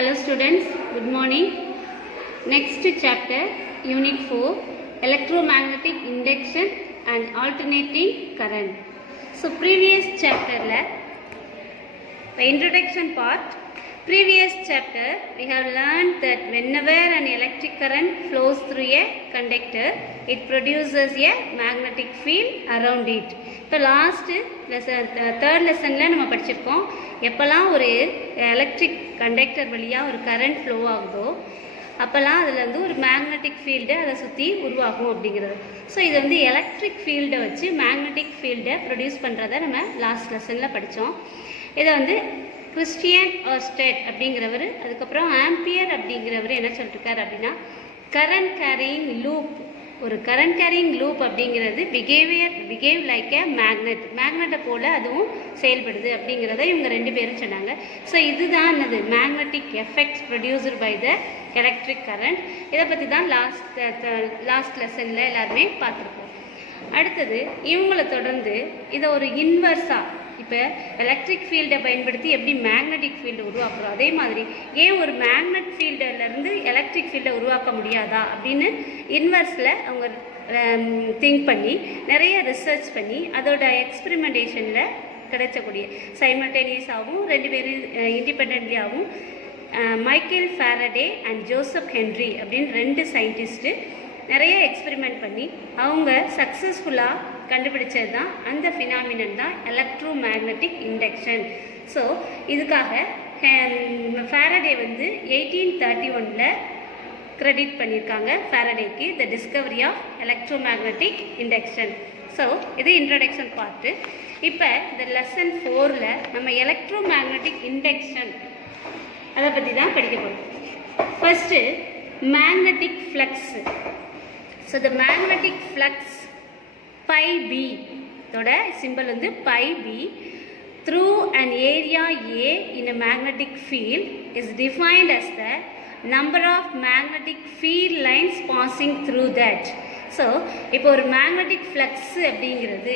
Hello students, good morning. Next chapter, Unit 4, Electromagnetic Induction and Alternating Current. So previous chapter, the introduction part, previous chapter we have learned that whenever an electric current flows through a conductor, it produces a magnetic field around it. இப்போ last third லெசனில் நம்ம படிச்சிருக்கோம், எப்போல்லாம் ஒரு electric conductor வழியாக ஒரு current flow ஆகுதோ அப்போல்லாம் அதில் வந்து ஒரு மேக்னெட்டிக் ஃபீல்டு அதை சுற்றி உருவாகும் அப்படிங்கிறது. ஸோ இது வந்து எலக்ட்ரிக் ஃபீல்டை வச்சு மேக்னெட்டிக் ஃபீல்டை ப்ரொடியூஸ் பண்ணுறத நம்ம லாஸ்ட் லெசனில் படித்தோம். இதை வந்து கிறிஸ்டியன் ஆர்ஸ்டெட் அப்படிங்கிறவர், அதுக்கப்புறம் ஆம்பியர் அப்படிங்கிறவர் என்ன சொல்லிட்டுருக்காரு அப்படின்னா, கரண்ட் கேரியிங் லூப், ஒரு கரண்ட் கேரியிங் லூப் அப்படிங்கிறது பிகேவ் லைக் ஏ மேக்னெட்டை போல் அதுவும் செயல்படுது அப்படிங்கிறத இவங்க ரெண்டு பேரும் சொன்னாங்க. ஸோ இதுதான் என்னது magnetic effects producer by the electric current. இதை பற்றி தான் லாஸ்ட் லெசனில் எல்லாருமே பார்த்துருப்போம். அடுத்தது இவங்களை தொடர்ந்து இதை ஒரு இன்வர்ஸாக, இப்போ எலக்ட்ரிக் ஃபீல்டை பயன்படுத்தி எப்படி மேக்னெட்டிக் ஃபீல்டு உருவாக்குறோம், அதே மாதிரி ஏன் ஒரு மேக்னெட் ஃபீல்டிலேருந்து எலக்ட்ரிக் ஃபீல்டை உருவாக்க முடியாதா அப்படின்னு இன்வர்ஸில் அவங்க திங்க் பண்ணி நிறைய ரிசர்ச் பண்ணி அதோட எக்ஸ்பெரிமெண்டேஷனில் கிடைச்சக்கூடிய சைமல்டேனியஸாகவும் ரெண்டு பேரும் இண்டிபெண்ட்லியாகவும் Michael Faraday and Joseph Henry அப்படின்னு ரெண்டு சயின்டிஸ்ட்டு நிறைய எக்ஸ்பெரிமெண்ட் பண்ணி அவங்க சக்ஸஸ்ஃபுல்லாக கண்டுபிடிச்சது தான் அந்த ஃபினாமினன் தான் எலக்ட்ரோ மேக்னெட்டிக் இண்டக்ஷன். ஸோ இதுக்காக ஃபாரடே வந்து 1831 கிரெடிட் பண்ணியிருக்காங்க ஃபாரடேக்கு the discovery of electromagnetic induction. So இது இன்ட்ரடக்ஷன் பார்ட்டு. இப்போ இந்த லெசன் 4ல் நம்ம எலக்ட்ரோ மேக்னெட்டிக் இண்டக்ஷன் அதை பற்றி தான் படிக்க போகிறோம். First magnetic flux. So the magnetic flux pi b, இதோட சிம்பிள் வந்து pi b, through an area A in a magnetic field is defined as the number of magnetic field lines passing through that. So இப்போ ஒரு magnetic flux அப்படிங்கிறது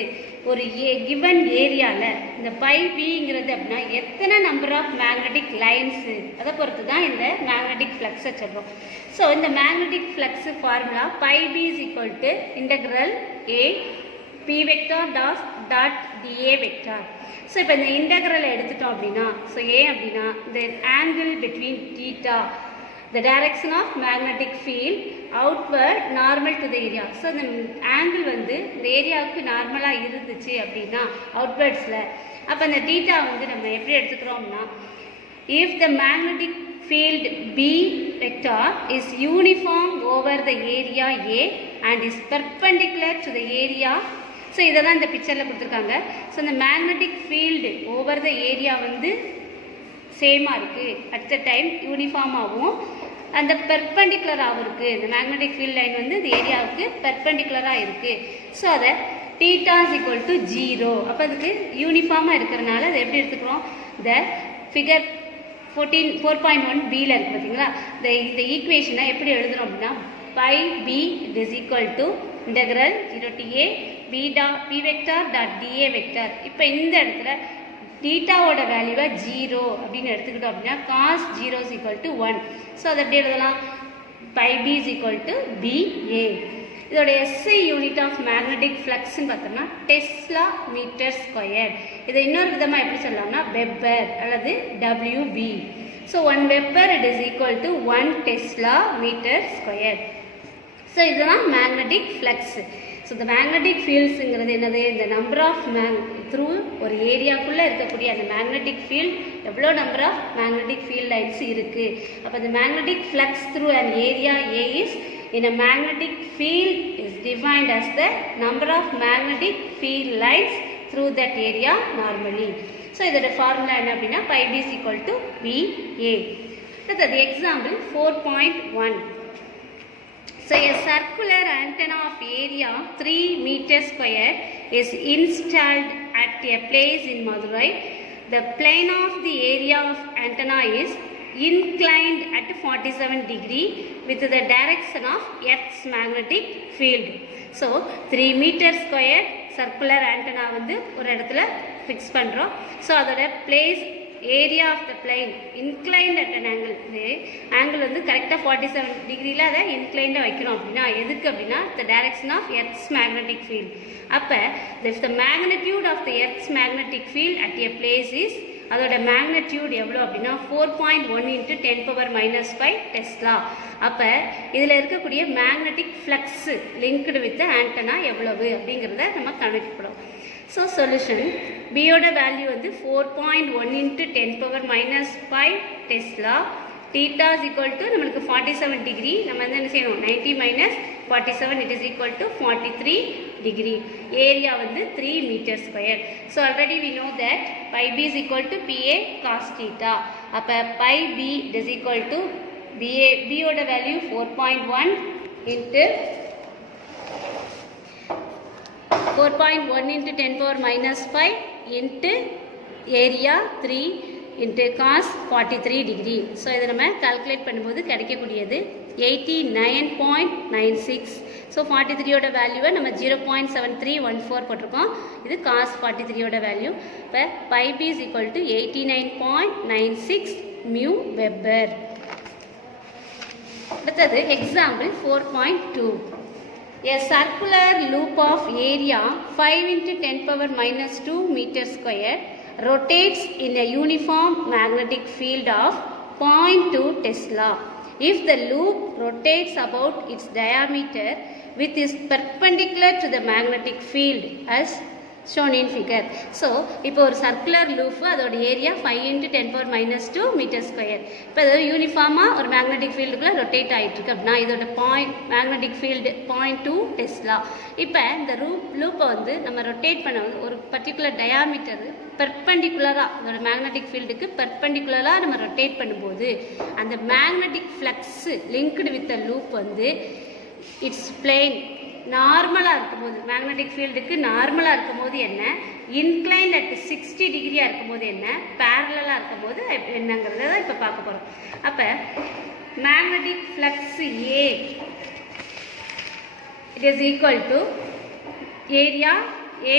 ஒரு given ஏரியாவில் இந்த by பிங்கிறது அப்படின்னா எத்தனை நம்பர் ஆஃப் மேக்னெட்டிக் லைன்ஸு அதை பொறுத்து தான் இந்த மேக்னெட்டிக் ஃப்ளக்ஸை சொல்கிறோம். ஸோ இந்த magnetic flux formula phi B is equal to integral A B vector dot dA vector. So இப்போ இந்த இன்டெக்ரலை எடுத்துட்டோம் அப்படின்னா, ஸோ ஏ அப்படின்னா இந்த angle between theta, the direction of magnetic field outward normal to the area. So இந்த angle வந்து இந்த ஏரியாவுக்கு நார்மலாக இருந்துச்சு அப்படின்னா அவுட்வர்ட்ஸில், அப்போ அந்த தீட்டா வந்து நம்ம எப்படி எடுத்துக்கிறோம்னா, if the magnetic field B vector is uniform over the area A and is perpendicular to the area. So இதை தான் இந்த பிக்சரில் கொடுத்துருக்காங்க. ஸோ இந்த magnetic field over the area வந்து சேமாக இருக்குது, அட் த டைம் யூனிஃபார்மாகவும் அந்த பெர்பெண்டிகுலராகவும் இருக்குது. இந்த மேக்னெட்டிக் ஃபீல்ட் லைன் வந்து இந்த ஏரியாவுக்கு பெர்பெண்டிகுலராக இருக்குது. ஸோ அதை தீட்டா இஸ் ஈக்குவல் டு 0. அப்போ அதுக்கு யூனிஃபார்மாக இருக்கிறனால அதை எப்படி எடுத்துக்கிறோம், இந்த ஃபிகர் 4.1 பியில் இருக்குது பார்த்தீங்களா, இந்த ஈக்குவேஷனை எப்படி எழுதுகிறோம் அப்படின்னா phi B it is equal to integral 0 to a b vector dot dA vector. இப்போ இந்த இடத்துல தீட்டாவோட வேல்யூவை 0 அப்படின்னு எடுத்துக்கிட்டோம் அப்படின்னா cos 0 is equal to 1. So அதை எப்படி எழுதலாம், phi B is equal to BA. இதோட எஸ்ஐ யூனிட் ஆஃப் மேக்னெட்டிக் ஃப்ளக்ஸ்ன்னு பார்த்தோம்னா டெஸ்லா மீட்டர் ஸ்கொயர். இதை இன்னொரு விதமாக எப்படி சொல்லலாம்னா வெப்பர் அல்லது WB. So 1 weber it is equal to 1 tesla metre square. So இதுதான் மேக்னெட்டிக் ஃப்ளக்ஸ். ஸோ இந்த மேக்னெட்டிக் ஃபீல்ட்ஸுங்கிறது என்னது, இந்த நம்பர் ஆஃப் த்ரூ ஒரு ஏரியாக்குள்ளே இருக்கக்கூடிய அந்த மேக்னெட்டிக் ஃபீல்ட் எவ்வளோ number of magnetic field lines இருக்குது. அப்போ இந்த magnetic flux through an area A is in a magnetic field is defined as the number of magnetic field lines through that area normally. So இதோட formula என்ன அப்படின்னா pi b is equal to VA. அடுத்தது example 4.1. So a circular antenna of area 3 meters square is installed at a place in Madurai. The plane of the area of antenna is inclined at 47 degree with the direction of Earth's magnetic field. So 3 meter square circular antenna வந்து ஒரு இடத்துல fix பண்ணுறோம். So அதோட place area of the plane inclined at an angle. இது angle வந்து கரெக்டாக 47 டிகிரியில் அதை இன்க்ளைண்டாக வைக்கணும் அப்படின்னா எதுக்கு அப்படின்னா the direction of earth's magnetic field. அப்போ the magnitude of the earth's magnetic field at a place is, அதோட மேக்னெட்யூட் எவ்வளோ அப்படின்னா 4.1 × 10⁻⁵ டெஸ்லா. அப்போ இதில் இருக்கக்கூடிய magnetic flux linked with antenna எவ்வளவு அப்படிங்கிறத நம்ம கணக்கிப்படும். ஸோ சொல்யூஷன் பியோட வேல்யூ வந்து 4.1 × 10⁻⁵ tesla. Theta is equal to நம்மளுக்கு 47 டிகிரி. நம்ம வந்து என்ன செய்யணும், 90 - 47 it is equal to 43 degree. Area வந்து 3 m². So already we know that phi B is equal to PA cos θ. அப்போ phi B is equal to BA, பியோட value 4.1 × 10⁻⁵ into area 3 × cos 43 degree. So இதை நம்ம calculate பண்ணும்போது கிடைக்கக்கூடியது 89.96. So 43யோட வேல்யூவை நம்ம 0.7314 போட்டிருக்கோம். இது cos 43யோட வேல்யூ. இப்போ phi B is equal to 89.96 mu weber. அடுத்தது example 4.2. A circular loop of area 5 × 10⁻⁻² m² rotates in a uniform magnetic field of 0.2 Tesla. If the loop rotates about its diameter which is perpendicular to the magnetic field as shown in figure. So, இப்போ ஒரு circular loop, அதோட area 5 × 10⁻⁻² m². இப்போ அது யூனிஃபார்மாக ஒரு magnetic ஃபீல்டுக்குள்ளே rotate ஆகிட்டு இருக்கு அப்படின்னா இதோட மேக்னெட்டிக் ஃபீல்டு 0.2 டெஸ்லா. இப்போ இந்த லூப்பை வந்து நம்ம ரொட்டேட் பண்ண ஒரு பர்டிகுலர் டயாமீட்டர் பெர்பெண்டிகுலராக அதோட மேக்னெட்டிக் ஃபீல்டுக்கு பெர்பெண்டிகுலராக நம்ம ரொட்டேட் பண்ணும்போது அந்த magnetic flux linked with the loop வந்து இட்ஸ் பிளேன் நார்மலாக இருக்கும்போது, மேக்னெட்டிக் ஃபீல்டுக்கு நார்மலாக இருக்கும்போது என்ன, இன்க்ளைன்ட் அட் 60 டிகிரியாக இருக்கும்போது என்ன, பேரலாக இருக்கும்போது என்னங்கிறத தான் இப்போ பார்க்க போகிறோம். அப்போ magnetic flux A it is equal to area A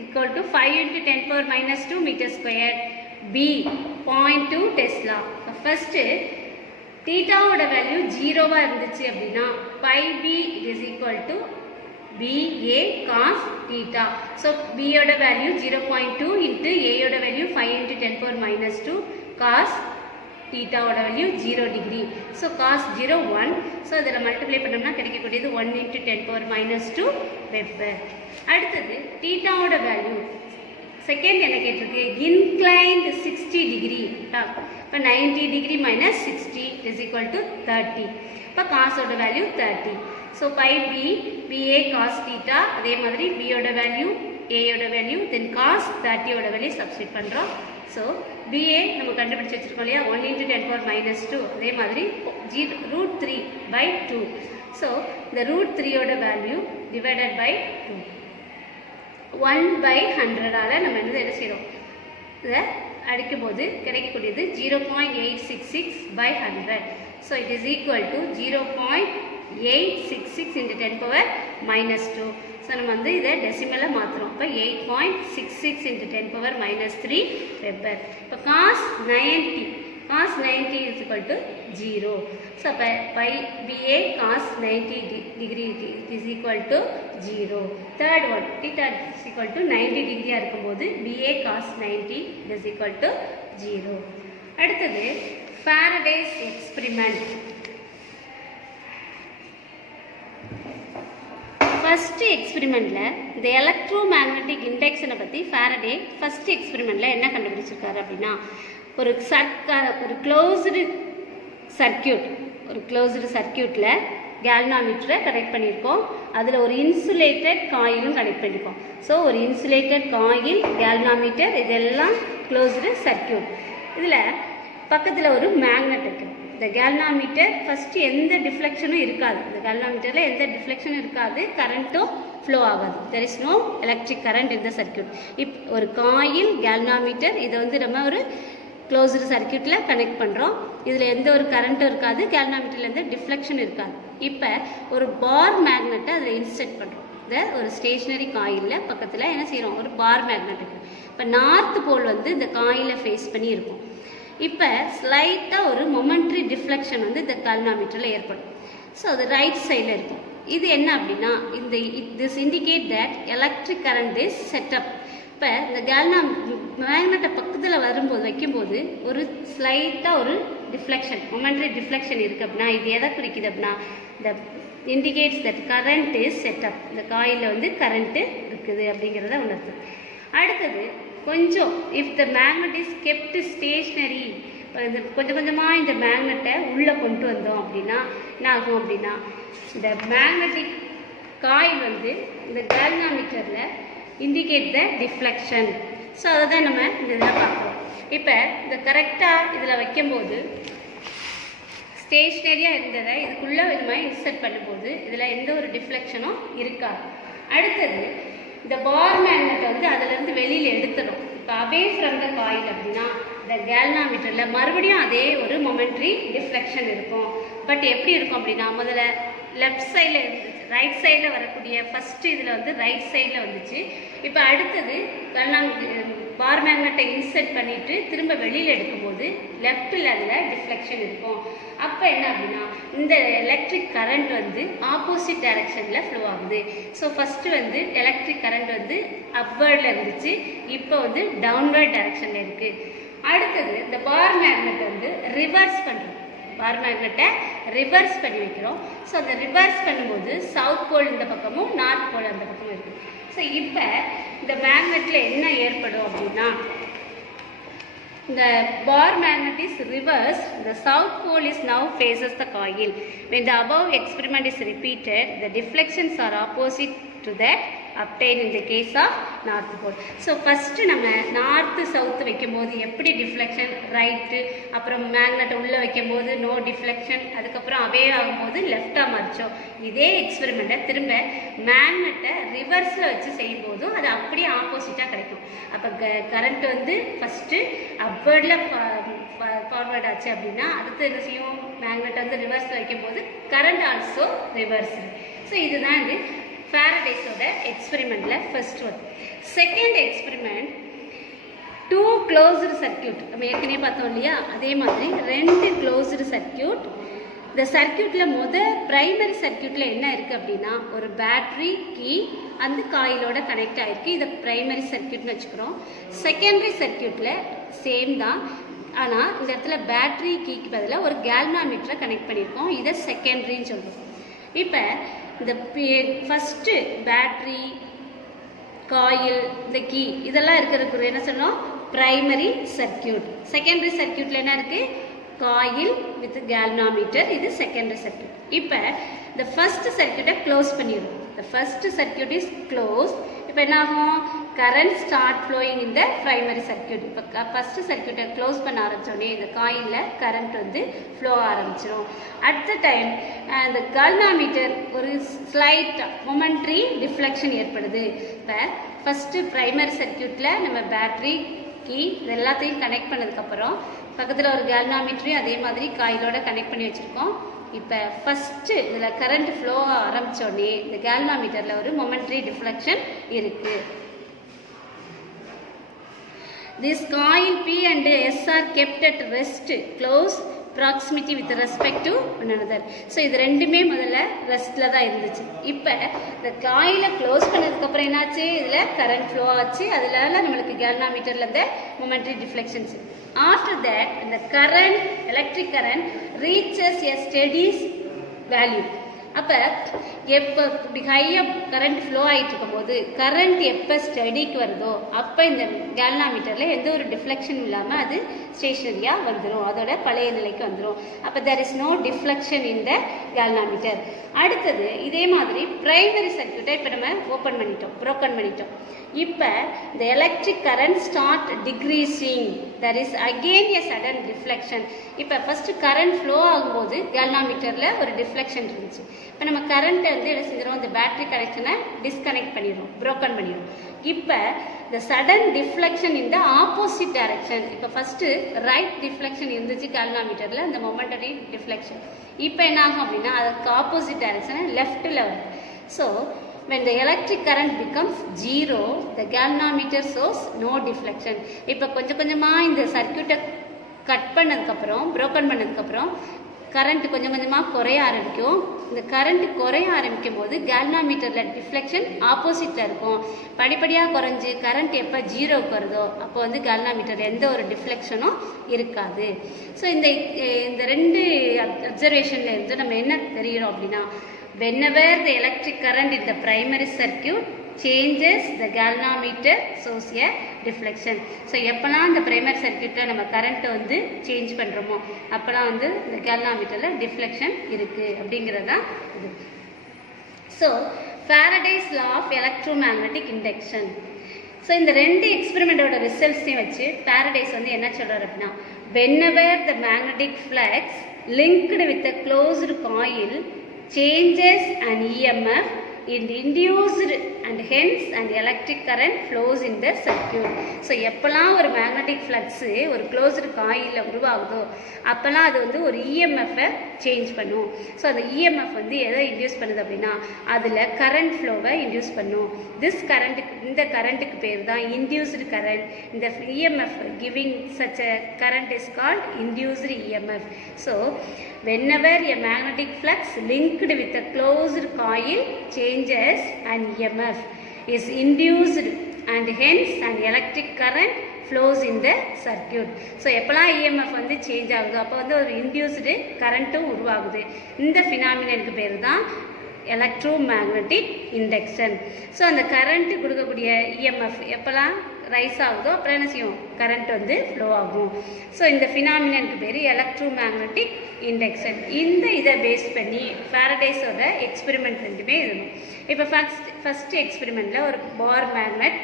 equal to 5 × 10⁻⁻² m². B 0.2 tesla. First தீட்டாவோட வேல்யூ 0வாக இருந்துச்சு அப்படின்னா phi B it is equal to BA cos θ. So பியோட வேல்யூ 0.2 × ஏயோட வேல்யூ 5 × 10⁻⁻² cos θவோட value 0 degree. So cos 0 1. So இதில் multiply பண்ணோம்னா கிடைக்கக்கூடியது 1 × 10⁻⁻² வெப்பர். அடுத்தது தீட்டாவோட வேல்யூ செகண்ட் என்ன கேட்டிருக்கு, இன்க்ளைன்ட் 60 டிகிரி. இப்போ 90 டிகிரி - 60 இஸ் ஈக்குவல் டு 30. இப்போ காசோட value 30. So phi B BA cos θ. அதே மாதிரி பியோட வேல்யூ ஏயோட வேல்யூ தென் cos 30யோட வேல்யூ சப்ஸ்டிட் பண்ணுறோம். ஸோ BA நம்ம கண்டுபிடிச்சி வச்சுருக்கோம் இல்லையா, 1 × 10⁻⁻². அதே மாதிரி √3/2. ஸோ இந்த √3யோட வேல்யூ டிவைடட் பை 2 1/100ஆல் நம்ம என்ன செய்கிறோம், இதை அடிக்கும்போது கிடைக்கக்கூடியது 0.866/100. So it is equal to 0.866 × 10⁻⁻². So நம்ம வந்து இதை டெசிமலாக மாற்றுறோம். இப்போ 8.66 × 10⁻⁻³ வெப்பர். இப்போ cos 90 is equal to 0. So by BA cos 90 degree is equal to 0. Third one, theta is equal to 90 degree இருக்கும்போது BA cos 90 is equal to 0. அடுத்தது Faraday's experiment. First எக்ஸ்பெரிமெண்ட்ல இந்த electromagnetic இண்டக்ஷனை பற்றி Faraday first எக்ஸ்பெரிமெண்ட்ல என்ன கண்டுபிடிச்சிருக்காரு அப்படின்னா, ஒரு closed சர்க்கியூட்டில் கேல்வானோமீட்டரை connect பண்ணியிருக்கோம். அதில் ஒரு இன்சுலேட்டட் காயிலும் கனெக்ட் பண்ணியிருக்கோம். ஸோ ஒரு இன்சுலேட்டட் காயில், கேல்வானோமீட்டர், இதெல்லாம் க்ளோஸ்டு சர்க்கியூட். இதில் பக்கத்தில் ஒரு மேக்னெட் இருக்குது. இந்த கேல்வானோமீட்டர் ஃபஸ்ட்டு எந்த டிஃப்ளெக்ஷனும் இருக்காது. இந்த கேல்வானோமீட்டரில் எந்த டிஃப்ளெக்ஷனும் இருக்காது, கரண்ட்டும் ஃப்ளோ ஆகாது. There is no electric current இந்த சர்க்கியூட். ஒரு காயில், கேல்வானோமீட்டர், இதை வந்து நம்ம ஒரு க்ளோஸ்டு சர்க்கியூட்டில் கனெக்ட் பண்ணுறோம். இதில் எந்த ஒரு கரண்ட்டும் இருக்காது, கேல்வானோமீட்டரில் எந்த டிஃப்ளெக்ஷன் இருக்காது. இப்போ ஒரு பார் மேக்னெட்டை அதில் இன்செர்ட் பண்ணுறோம். இந்த ஒரு ஸ்டேஷ்னரி காயிலில் பக்கத்தில் என்ன செய்கிறோம், ஒரு பார் மேக்னெட் இருக்குது. இப்போ நார்த் போல் வந்து இந்த காயிலை ஃபேஸ் பண்ணி இருக்கும். இப்போ ஸ்லைட்டாக ஒரு மொமெண்ட்ரி டிஃப்ளெக்ஷன் வந்து இந்த கால்னாமீட்டரில் ஏற்படும். ஸோ அது ரைட் சைடில் இருக்கும். இது என்ன அப்படின்னா இந்த this indicate that electric current is setup. இப்போ இந்த மேக்னெட்டை பக்கத்தில் வரும்போது வைக்கும்போது ஒரு ஸ்லைட்டாக ஒரு டிஃப்ளெக்ஷன் மொமெண்ட்ரி டிஃப்ளெக்ஷன் இருக்குது அப்படின்னா இது எதை குறிக்குது அப்படின்னா இந்த indicates that current is setup. இந்த காயிலில் வந்து கரண்ட்டு இருக்குது அப்படிங்கிறத உணர்த்து. அடுத்தது கொஞ்சம் if the magnet is kept stationery, கொஞ்சம் கொஞ்சமாக இந்த மேக்னெட்டை உள்ளே கொண்டு வந்தோம் அப்படின்னா என்ன ஆகும் அப்படின்னா இந்த மேக்னெட்டிக் காயில் வந்து இந்த கால்வானோமீட்டரில் இண்டிகேட் த டிஃப்ளெக்ஷன். ஸோ அதை தான் நம்ம இந்த இதில் பார்க்குறோம். இப்போ இந்த கரெக்டாக இதில் வைக்கும்போது ஸ்டேஷ்னரியாக இருந்ததை இதுக்குள்ளே இது மாதிரி இன்சர்ட் பண்ணும்போது இதில் எந்த ஒரு டிஃப்ளெக்ஷனும் இருக்காது. அடுத்தது இந்த பார் மேக்னெட்டை வந்து அதிலேருந்து வெளியில் எடுத்துடும். இப்போ அவே ஃப்ரம் த காயில் அப்படின்னா இந்த கால்வானோமீட்டரில் மறுபடியும் அதே ஒரு மொமெண்ட்ரி டிஃப்ளெக்ஷன் இருக்கும். பட் எப்படி இருக்கும் அப்படின்னா முதல்ல லெஃப்ட் சைடில் இருந்துச்சு, ரைட் சைடில் வரக்கூடிய ஃபஸ்ட்டு இதில் வந்து ரைட் சைடில் வந்துச்சு. இப்போ அடுத்தது பார் மேக்னெட்டை இன்சர்ட் பண்ணிவிட்டு திரும்ப வெளியில் எடுக்கும்போது லெஃப்ட்டில் அதில் டிஃப்ளெக்ஷன் இருக்கும். அப்போ என்ன அப்படின்னா இந்த எலக்ட்ரிக் கரண்ட் வந்து ஆப்போசிட் டைரக்ஷனில் ஃப்ளோ ஆகுது. ஸோ ஃபஸ்ட்டு வந்து எலக்ட்ரிக் கரண்ட் வந்து அப்வர்டில் இருந்துச்சு, இப்போ வந்து டவுன்வர்ட் டைரக்ஷனில் இருக்குது. அடுத்தது இந்த பார் மேக்னெட் வந்து ரிவர்ஸ் பண்ணுறோம். பார் மேக்னெட்டை ரிவர்ஸ் பண்ணி வைக்கிறோம். ஸோ அந்த ரிவர்ஸ் பண்ணும்போது சவுத் போல் இந்த பக்கமும் நார்த் போல் அந்த பக்கமும் இருக்குது. ஸோ இப்போ இந்த மேக்னெட்டில் என்ன ஏற்படும் அப்படின்னா இந்த bar magnet is reversed, the south pole is now faces the coil. When the above experiment is repeated, the deflections are opposite to that obtained in the case of north pole. So first நம்ம north south வைக்கும்போது எப்படி deflection right, அப்புறம் magnet உள்ள வைக்கும்போது no deflection, அதுக்கப்புறம் அவே ஆகும்போது லெஃப்டாக மாறிச்சோம். இதே எக்ஸ்பெரிமெண்ட்டை திரும்ப மேக்னெட்டை ரிவர்ஸில் வச்சு செய்யும்போது அது அப்படியே ஆப்போசிட்டாக கிடைக்கும். அப்போ கரண்ட் வந்து ஃபஸ்ட்டு அப்வர்டில் ஃபார்வர்ட் ஆச்சு அப்படின்னா அடுத்து என்ன செய்யும், மேக்னெட்டை வந்து ரிவர்ஸில் வைக்கும்போது கரண்ட் ஆல்சோ ரிவர்ஸ். ஸோ இதுதான் இது ஃபாரடேஸோட எக்ஸ்பெரிமெண்ட்டில் first one. Second experiment two closed circuit. நம்ம ஏற்கனவே பார்த்தோம் இல்லையா, அதே மாதிரி ரெண்டு க்ளோஸ்டு சர்க்கியூட். இந்த சர்க்கியூட்டில் ப்ரைமரி சர்க்கியூட்டில் என்ன இருக்குது அப்படின்னா ஒரு பேட்ரி கீ அந்த காயிலோட கனெக்ட் ஆகிருக்கு. இதை ப்ரைமரி சர்க்கியூட்னு வச்சுக்கிறோம். செகண்டரி சர்க்கியூட்டில் சேம் தான், ஆனால் இந்த இடத்துல பேட்ரி கீக்கு பதிலாக ஒரு கால்வானோமீட்டரை கனெக்ட் பண்ணியிருக்கோம். இதை செகண்டரின்னு சொல்கிறோம். இப்போ இந்த ஃபஸ்ட்டு பேட்ரி காயில் இந்த கீ இதெல்லாம் இருக்கிறதுக்கு என்ன சொன்னோம், ப்ரைமரி சர்க்கியூட். செகண்டரி சர்க்கியூட்டில் என்ன இருக்குது, காயில் வித் கால்வானோமீட்டர், இது செகண்டரி சர்க்கியூட். இப்போ இந்த ஃபஸ்ட்டு சர்க்கியூட்டை க்ளோஸ் பண்ணிடுவோம். இந்த ஃபஸ்ட்டு சர்க்கியூட் இஸ் க்ளோஸ். இப்போ என்ன ஆகும், கரண்ட் ஸ்டார்ட் ஃப்ளோயிங் இந்த ப்ரைமரி சர்க்கியூட். இப்போ ஃபஸ்ட்டு சர்க்கியூட்டை க்ளோஸ் பண்ண ஆரம்பித்தோடனே இந்த காயிலில் கரண்ட் வந்து ஃப்ளோ ஆரம்பிச்சிடும். அட் த டைம் இந்த கால்வானோமீட்டர் ஒரு ஸ்லைட் மொமெண்ட்ரி டிஃப்ளெக்ஷன் ஏற்படுது. இப்போ ஃபஸ்ட்டு ப்ரைமரி சர்க்கியூட்டில் நம்ம பேட்ரி கீ இது எல்லாத்தையும் கனெக்ட் பண்ணதுக்கப்புறம் பக்கத்தில் ஒரு கால்வானோமீட்டரையும் அதே மாதிரி காயிலோட கனெக்ட் பண்ணி வச்சுருக்கோம். இப்போ ஃபஸ்ட்டு இதில் கரண்ட் ஃப்ளோ ஆரம்பித்தோடனே இந்த கால்வானோமீட்டரில் ஒரு மொமெண்ட்ரி டிஃப்ளெக்ஷன் இருக்குது. This coil P and S are kept at rest, close proximity with respect to one another. So இது ரெண்டுமே முதல்ல ரெஸ்ட்டில் தான் இருந்துச்சு. இப்போ இந்த காயிலை க்ளோஸ் பண்ணதுக்கப்புறம் என்னாச்சு, இதில் கரண்ட் ஃப்ளோ ஆச்சு, அதனால நம்மளுக்கு கால்வானோமீட்டரில் இந்த momentary deflections. After that, the current, electric current reaches a steady value. அப்போ எப்போ இப்படி ஹையாக கரண்ட் ஃப்ளோ ஆகிட்டு இருக்கும்போது கரண்ட் எப்போ ஸ்டடிக்கு வருதோ அப்போ இந்த கால்வானோமீட்டரில் எந்த ஒரு டிஃப்ளெக்ஷன் இல்லாமல் அது ஸ்டேஷனரியாக வந்துடும், அதோட பழைய நிலைக்கு வந்துடும். அப்போ தேர் இஸ் நோ டிஃப்ளெக்ஷன் இன் த கால்வானோமீட்டர். அடுத்தது இதே மாதிரி ப்ரைமரி சர்க்கியூட்டை இப்போ நம்ம ப்ரோக்கன் பண்ணிட்டோம். இப்போ இந்த electric current start decreasing, that is again a sudden deflection. இப்போ ஃபஸ்ட்டு கரண்ட் ஃப்ளோ ஆகும்போது கால்வானோமீட்டரில் ஒரு டிஃப்ளெக்ஷன் இருந்துச்சு. இப்போ நம்ம கரண்ட்டை வந்து என்ன செஞ்சிடும், இந்த பேட்டரி கனெக்ஷனை டிஸ்கனெக்ட் பண்ணிடுவோம், ப்ரோக்கன் பண்ணிடுவோம். இப்போ இந்த சடன் டிஃப்ளெக்ஷன் இந்த ஆப்போசிட் டைரக்ஷன். இப்போ ஃபஸ்ட்டு ரைட் டிஃப்ளெக்ஷன் இருந்துச்சு கால்வானோமீட்டரில், இந்த மொமெண்டரி டிஃப்ளெக்ஷன். இப்போ என்ன ஆகும் அப்படின்னா அதுக்கு ஆப்போசிட் டைரக்ஷனை லெஃப்ட்டில் வருது. So when the electric current becomes 0, the galvanometer shows no deflection. இப்போ கொஞ்சமாக இந்த சர்க்கியூட்டை கட் பண்ணதுக்கப்புறம் broken பண்ணதுக்கப்புறம் கரண்ட் கொஞ்சம் கொஞ்சமாக குறைய ஆரம்பிக்கும். இந்த கரண்ட் குறைய ஆரம்பிக்கும் போது கேல்வனோமீட்டரில் டிஃப்ளெக்ஷன் ஆப்போசிட்டில் இருக்கும். படிப்படியாக குறைஞ்சி கரண்ட் எப்போ 0க்கு வருதோ அப்போ வந்து கேல்வனோமீட்டரில் எந்த ஒரு டிஃப்ளெக்ஷனும் இருக்காது. ஸோ இந்த ரெண்டு அப்சர்வேஷனில் இருந்து நம்ம என்ன தெரிகிறோம் அப்படின்னா, whenever the electric current in the primary circuit changes, the galvanometer shows a deflection. So எப்போல்லாம் இந்த பிரைமரி சர்க்கியூட்டில் நம்ம கரண்ட்டை வந்து சேஞ்ச் பண்ணுறோமோ அப்போல்லாம் வந்து இந்த கேல்வனோமீட்டரில் டிஃப்ளெக்ஷன் இருக்குது அப்படிங்கிறது தான் இது. So Faraday's law of electromagnetic induction. So இந்த ரெண்டு எக்ஸ்பெரிமெண்ட்டோட ரிசல்ட்ஸையும் வச்சு Faradays வந்து என்ன சொல்கிறார் அப்படின்னா, whenever the magnetic flux linked with a closed coil changes an EMF, it induced and hence an electric current flows in the circuit. So எப்போல்லாம் ஒரு magnetic flux ஒரு க்ளோஸ்டு காயிலில் உருவாகுதோ அப்போல்லாம் அது வந்து ஒரு இஎம்எஃப்பை சேஞ்ச் பண்ணும். ஸோ அந்த இஎம்எஃப் வந்து எதை இன்டியூஸ் பண்ணுது அப்படின்னா, அதில் கரண்ட் ஃப்ளோவை இன்டியூஸ் பண்ணும். இந்த கரண்ட்டுக்கு பேர் தான் இன்டியூஸ்டு கரண்ட். இந்த EMF giving such a current is called induced EMF. So whenever a magnetic flux linked with a closed coil changes, an EMF is induced and hence an electric current flows in the circuit. So எப்போல்லாம் EMF வந்து change ஆகுதோ அப்போ வந்து ஒரு induced கரண்ட்டும் உருவாகுது. இந்த ஃபினாமினனுக்கு பேர் தான் எலக்ட்ரோமேக்னட்டிக் இண்டக்ஷன். ஸோ அந்த கரண்ட்டு கொடுக்கக்கூடிய இஎம்எஃப் எப்போல்லாம் ரைஸ் ஆகுதோ அப்புறம் என்ன செய்யும், கரண்ட் வந்து ஃப்ளோ ஆகும். ஸோ இந்த ஃபினாமினனுக்கு பேர் எலக்ட்ரோமேக்னட்டிக் இண்டக்ஷன். இந்த இதை பேஸ் பண்ணி Faradayஸோட எக்ஸ்பெரிமெண்ட் ரெண்டுமே இருக்கணும். இப்போ ஃபஸ்ட் எக்ஸ்பெரிமெண்ட்டில் ஒரு பார் மேக்னெட்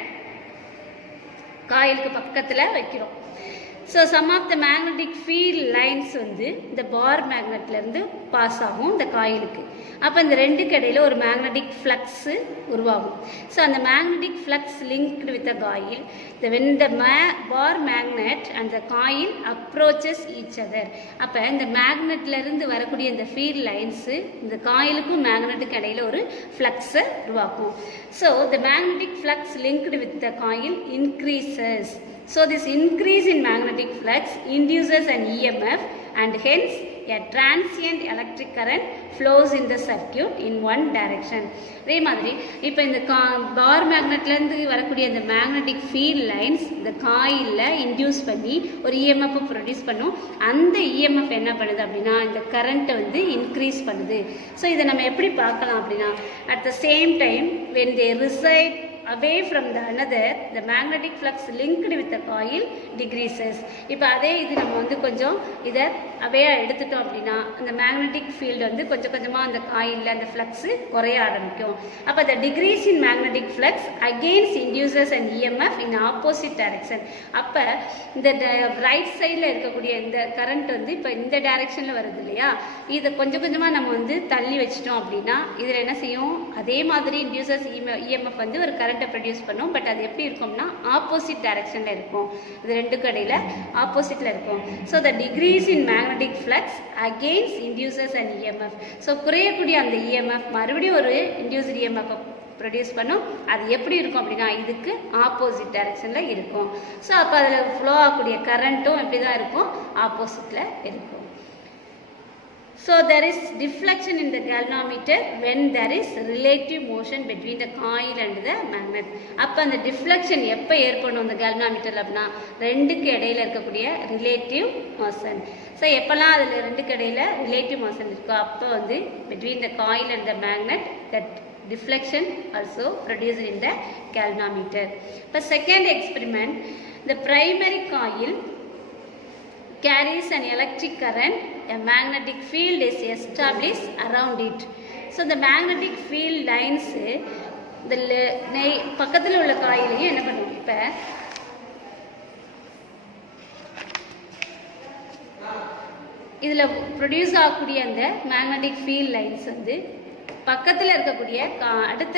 காயிலுக்கு பக்கத்தில் வைக்கிறோம். So some of the magnetic field lines வந்து இந்த பார் மேக்னெட்லேருந்து பாஸ் ஆகும் இந்த காயிலுக்கு. அப்போ இந்த ரெண்டுக்கு இடையில் ஒரு மேக்னெட்டிக் ஃப்ளக்ஸு உருவாகும். ஸோ அந்த magnetic flux linked with the coil, when the bar magnet and the coil approaches each other, அப்போ இந்த மேக்னெட்லேருந்து வரக்கூடிய இந்த ஃபீல்ட் லைன்ஸு இந்த காயிலுக்கும் மேக்னெட்டுக்கு இடையில் ஒரு ஃப்ளக்ஸை உருவாக்கும். So the magnetic flux linked with the coil increases. So this increase in magnetic flux induces an EMF and hence a transient electric current flows in the circuit in one direction. அதே மாதிரி இப்போ இந்த பார் மேக்னெட்லேருந்து வரக்கூடிய இந்த magnetic field lines இந்த காயிலில் induce பண்ணி ஒரு இஎம்எஃப்பை ப்ரொடியூஸ் பண்ணும். அந்த இஎம்எஃப் என்ன பண்ணுது அப்படின்னா இந்த கரண்ட்டை வந்து இன்க்ரீஸ் பண்ணுது. ஸோ இதை நம்ம எப்படி பார்க்கலாம் அப்படின்னா, at the same time when they reside away from the another, the magnetic flux linked with the coil decreases. இப்போ அதே இது நம்ம வந்து கொஞ்சம் இதை அவையா எடுத்துட்டோம் அப்படின்னா அந்த மேக்னெட்டிக் ஃபீல்டு வந்து கொஞ்சம் கொஞ்சமாக அந்த காயிலில் அந்த ஃப்ளக்ஸு குறைய ஆரம்பிக்கும். அப்போ the decrease in magnetic flux against induces an EMF in opposite direction. அப்போ இந்த ரைட் சைடில் இருக்கக்கூடிய இந்த கரண்ட் வந்து இப்போ இந்த டைரெக்ஷனில் வருது இல்லையா, இதை கொஞ்சம் கொஞ்சமாக நம்ம வந்து தள்ளி வச்சிட்டோம் அப்படின்னா இதில் என்ன செய்யும், அதே மாதிரி இன்டியூசஸ் இஎம்எஃப் வந்து ஒரு கரண்ட்டை ப்ரொடியூஸ் பண்ணும். பட் அது எப்படி இருக்கும்னா ஆப்போசிட் டைரெக்ஷனில் இருக்கும். இது ரெண்டு கடையில் ஆப்போசிட்டில் இருக்கும். So the decrease in magnetic flux against induces and EMF. So குறையக்கூடிய அந்த இஎம்எஃப் மறுபடியும் ஒரு இன்டியூஸ்டு இஎம்எஃப் ப்ரொடியூஸ் பண்ணும். அது எப்படி இருக்கும் அப்படின்னா இதுக்கு ஆப்போசிட் டைரெக்ஷனில் இருக்கும். ஸோ அப்போ அதில் ஃப்ளோ ஆகக்கூடிய கரண்ட்டும் எப்படி தான் இருக்கும், ஆப்போசிட்டில் இருக்கும். So there is deflection in the galvanometer when there is relative motion between the coil and the magnet. அப்போ அந்த டிஃப்ளெக்ஷன் எப்போ ஏற்படும் அந்த galvanometer அப்படின்னா ரெண்டுக்கு இடையில் இருக்கக்கூடிய ரிலேட்டிவ் மோஷன். ஸோ எப்போல்லாம் அதில் ரெண்டுக்கு இடையில் ரிலேட்டிவ் மோஷன் இருக்கோ அப்போ வந்து between the coil and the magnet that deflection also produced in the galvanometer. இப்போ second experiment, the primary coil carries an electric current, a magnetic field is established around it. So the magnetic field lines the பக்கத்தில் உள்ள காயிலையும் என்ன பண்ணுவோம், இப்போ இதில் produce ஆகக்கூடிய அந்த magnetic field lines வந்து பக்கத்தில் இருக்கக்கூடிய அடுத்த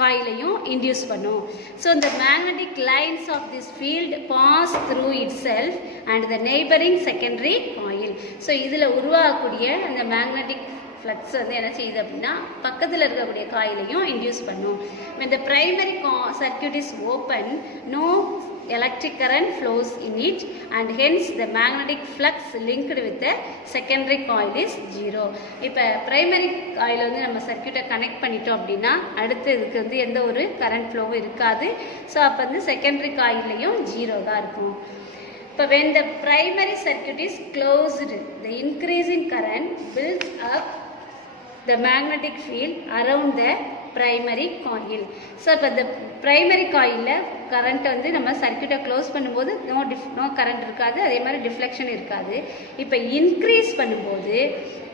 காயிலையும் இன்டியூஸ் பண்ணும். So the magnetic lines of this field pass through itself and the neighboring secondary coil. So இதில் உருவாகக்கூடிய அந்த மேக்னெட்டிக் ஃப்ளக்ஸ் வந்து என்ன செய்யுது அப்படின்னா பக்கத்தில் இருக்கக்கூடிய காயிலையும் இன்டியூஸ் பண்ணும். when the primary circuit is open, no electric current flows in it and hence the magnetic flux linked with the secondary coil is 0. இப்போ primary coil வந்து நம்ம சர்க்யூட்டை கனெக்ட் பண்ணிட்டோம் அப்படின்னா அடுத்து இதுக்கு வந்து எந்த ஒரு கரண்ட் ஃப்ளோவும் இருக்காது. ஸோ அப்போ வந்து செகண்டரி காயிலையும் 0 தான் இருக்கும். இப்போ when the primary circuit is closed, the increasing current builds up the magnetic field around the primary coil. So இப்போ இந்த ப்ரைமரி காயிலில் கரண்ட்டை வந்து நம்ம சர்க்யூட்டை க்ளோஸ் பண்ணும்போது நோ கரண்ட் இருக்காது, அதே மாதிரி டிஃப்ளெக்ஷன் இருக்காது. இப்போ இன்க்ரீஸ் பண்ணும்போது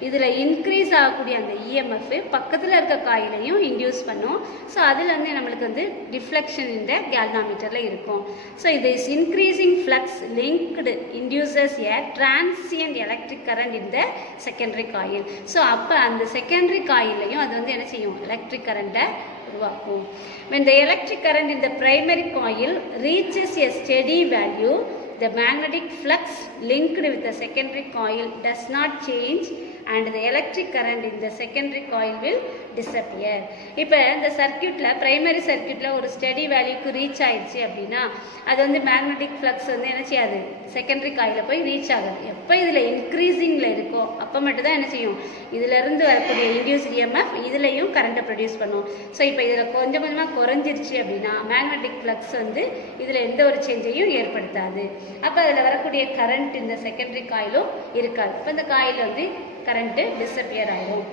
இதில் இன்க்ரீஸ் ஆகக்கூடிய அந்த இஎம்எஃப் பக்கத்தில் இருக்க காயிலையும் இன்டியூஸ் பண்ணும். ஸோ அதில் வந்து நம்மளுக்கு வந்து டிஃப்ளெக்ஷன் இந்த கேல்வாமீட்டரில் இருக்கும். ஸோ இது is increasing flux linked induces A transient electric current இந்த செகண்டரி காயில். ஸோ அப்போ அந்த செகண்டரி காயிலையும் அது வந்து என்ன செய்யும், எலக்ட்ரிக் கரண்ட்டை உருவாக்கும். when the electric current in the primary coil reaches a steady value, the magnetic flux linked with the secondary coil does not change and the electric current in the secondary coil will disappear. இப்போ இந்த சர்க்யூட்டில் primary சர்க்யூட்டில் ஒரு steady வேல்யூக்கு reach ஆயிடுச்சு அப்படின்னா அது வந்து magnetic flux வந்து என்ன செய்யாது, செகண்டரி காயிலில் போய் ரீச் ஆகாது. எப்போ இதில் இன்க்ரீஸிங்கில் இருக்கோ அப்போ மட்டும் தான் என்ன செய்யும், இதிலேருந்து வரக்கூடிய இன்டியூஸ் இஎம்எஃப் இதுலேயும் கரண்ட்டை ப்ரொடியூஸ் பண்ணும். ஸோ இப்போ இதில் கொஞ்சம் கொஞ்சமாக குறைஞ்சிருச்சு அப்படின்னா மேக்னெட்டிக் ஃப்ளக்ஸ் வந்து இதில் எந்த ஒரு சேஞ்சையும் ஏற்படுத்தாது. அப்போ அதில் வரக்கூடிய கரண்ட் இந்த செகண்டரி காயிலும் இருக்காது. இப்போ இந்த காயில் வந்து கரண்ட்டு டிஸப்பியர் ஆகும்.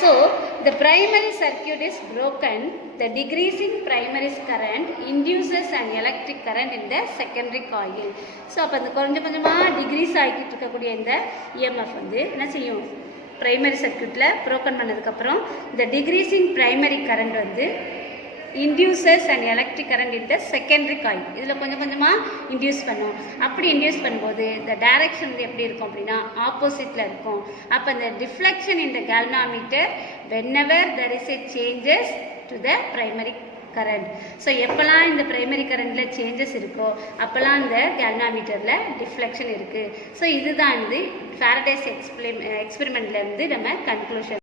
So the primary circuit is broken. The decreasing primary current induces an electric current in the secondary coil. So அப்போ அந்த கொஞ்சம் கொஞ்சமாக டிக்ரீஸ் ஆகிட்டு இருக்கக்கூடிய இந்த இஎம்எஃப் வந்து என்ன செய்யும், ப்ரைமரி சர்க்யூட்டில் ப்ரோக்கன் பண்ணதுக்கப்புறம் இந்த டிக்ரீசிங் ப்ரைமரி கரண்ட் வந்து இன்டியூசஸ் அண்ட் எலக்ட்ரிக் கரண்ட் இந்த செகண்டரி காயில் இதில் கொஞ்சம் கொஞ்சமாக இன்டியூஸ் பண்ணும். அப்படி இன்டியூஸ் பண்ணும்போது இந்த டைரக்ஷன் வந்து எப்படி இருக்கும் அப்படின்னா ஆப்போசிட்டில் இருக்கும். அப்போ இந்த டிஃப்ளெக்ஷன் இந்த கேல்வாமீட்டர் whenever there is a changes to the primary current. So எப்போல்லாம் இந்த ப்ரைமரி கரண்டில் சேஞ்சஸ் இருக்கோ அப்போல்லாம் இந்த கேல்வாமீட்டரில் டிஃப்ளெக்ஷன் இருக்குது. ஸோ இதுதான் வந்து ஃபாரடேஸ் எக்ஸ்பெரிமெண்ட்லேருந்து நம்ம கன்க்ளூஷன்